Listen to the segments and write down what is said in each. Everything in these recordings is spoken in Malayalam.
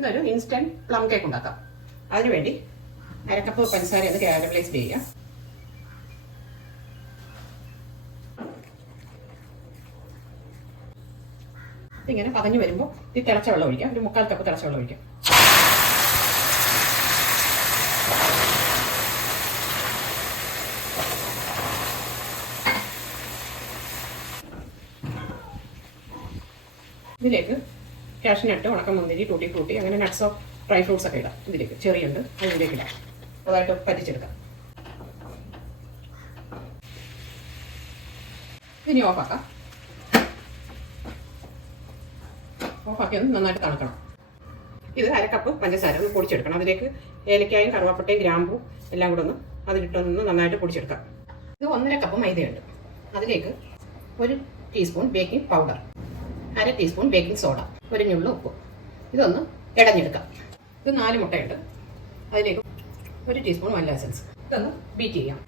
ഇതൊരു ഇൻസ്റ്റന്റ് പ്ലം കേക്ക് ഉണ്ടാക്കാം. അതിനുവേണ്ടി അരക്കപ്പ് പഞ്ചസാര അത് കാരമലൈസ് ചെയ്യുക. ഇങ്ങനെ പതഞ്ഞു വരുമ്പോൾ ഈ തിളച്ച വെള്ളം ഒഴിക്കാം. ഒരു മുക്കാൽ കപ്പ് തിളച്ച വെള്ളം ഒഴിക്കാം. ഇതിലേക്ക് കാഷ്നട്ട് ഉണക്കമുന്തിരി ടൂട്ടി ഫ്രൂട്ടി അങ്ങനെ നട്ട്സോ ഡ്രൈ ഫ്രൂട്ട്സ് ഒക്കെ ഇടാം ഇതിലേക്ക്. ചെറിയുണ്ട് അതിലേക്ക് ഇടാം. അതായിട്ട് പറ്റിച്ചെടുക്കാം. ഇനി ഓഫാക്കി ഒന്ന് നന്നായിട്ട് തണുക്കണം. ഇത് അര കപ്പ് പഞ്ചസാര ഒന്ന് പൊടിച്ചെടുക്കണം. അതിലേക്ക് ഏലക്കായും കറുവാപ്പട്ടയും ഗ്രാമ്പും എല്ലാം കൂടെ ഒന്ന് അതിലിട്ടൊന്ന് നന്നായിട്ട് പൊടിച്ചെടുക്കാം. ഇത് ഒന്നര കപ്പ് മൈദയുണ്ട്. അതിലേക്ക് ഒരു ടീസ്പൂൺ ബേക്കിംഗ് പൗഡർ അര ടീസ്പൂൺ ബേക്കിംഗ് സോഡ ഒരു ഞുള്ള ഉപ്പ്. ഇതൊന്ന് ഇടഞ്ഞെടുക്കാം ഇത് നാല് മുട്ടയുണ്ട്. അതിലേക്ക് ഒരു ടീസ്പൂൺ വല്ല എസൻസ് ഇതൊന്ന് ബീറ്റ് ചെയ്യാം.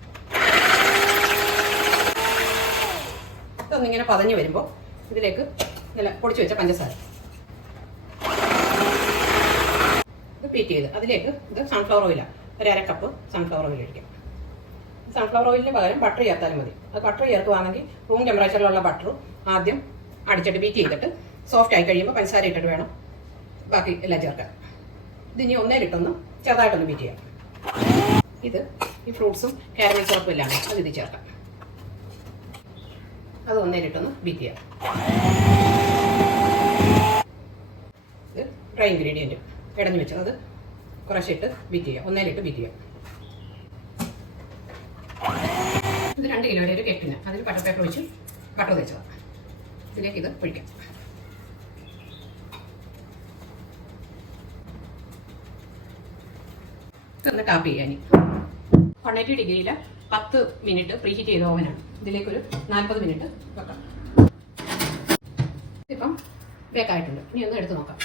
ഇതൊന്നിങ്ങനെ പതഞ്ഞ് വരുമ്പോൾ ഇതിലേക്ക് നില പൊടിച്ചു വെച്ച പഞ്ചസാര. ബീറ്റ് ചെയ്ത് അതിലേക്ക് ഇത് സൺഫ്ലവർ ഓയിലാണ് ഒരു അര കപ്പ് സൺഫ്ലവർ ഓയിൽ ഒഴിക്കാം. സൺഫ്ലവർ ഓയിലിന് പകരം ബട്ടർ ചേർത്താലും മതി. അത് ബട്ടർ ചേർക്കുവാണെങ്കിൽ റൂം ടെമ്പറേച്ചറിലുള്ള ബട്ടറും ആദ്യം അടിച്ചിട്ട് ബീറ്റ് ചെയ്തിട്ട് സോഫ്റ്റ് ആയി കഴിയുമ്പോൾ പഞ്ചസാര ഇട്ടിട്ട് വേണം. ബാക്കി എല്ലാം ചേർക്കാൻ. ഇത് ഇനി ഒന്നേലിട്ടൊന്ന് ചെറുതായിട്ടൊന്ന് ബീറ്റ് ചെയ്യാം. ഇത് ഈ ഫ്രൂട്ട്സും കാരമൽ സിറപ്പും എല്ലാം അത് ഇത് ചേർക്കാം. അത് ഒന്നേലിട്ടൊന്ന് ബീറ്റ് ചെയ്യാം. ഇത് ഡ്രൈ ഇൻഗ്രീഡിയന്റ് ഇടഞ്ഞു വെച്ചത് അത് കുറച്ച് ഇട്ട് ബീറ്റ് ചെയ്യാം. ഒന്നേലിട്ട് ബീറ്റ് ചെയ്യാം. ഇത് രണ്ട് കിലോയുടെ ഒരു കെട്ടിന്. അതിൽ ബട്ടർ പേപ്പർ വെച്ച് ബട്ടർ തേച്ചതാണ് ഇതിലേക്ക് ഇത് ഒഴിക്കാം. ഇതൊന്ന് ടാപ്പ് ചെയ്യാൻ വൺ എയ്റ്റി ഡിഗ്രിയിൽ പത്ത് മിനിറ്റ് പ്രീ ഹീറ്റ് ചെയ്ത ഓവനാണ് ഇതിലേക്കൊരു നാൽപ്പത് മിനിറ്റ് വെക്കാം. ഇതിപ്പം ബേക്കായിട്ടുണ്ട് ഇനി ഒന്ന് എടുത്ത് നോക്കാം.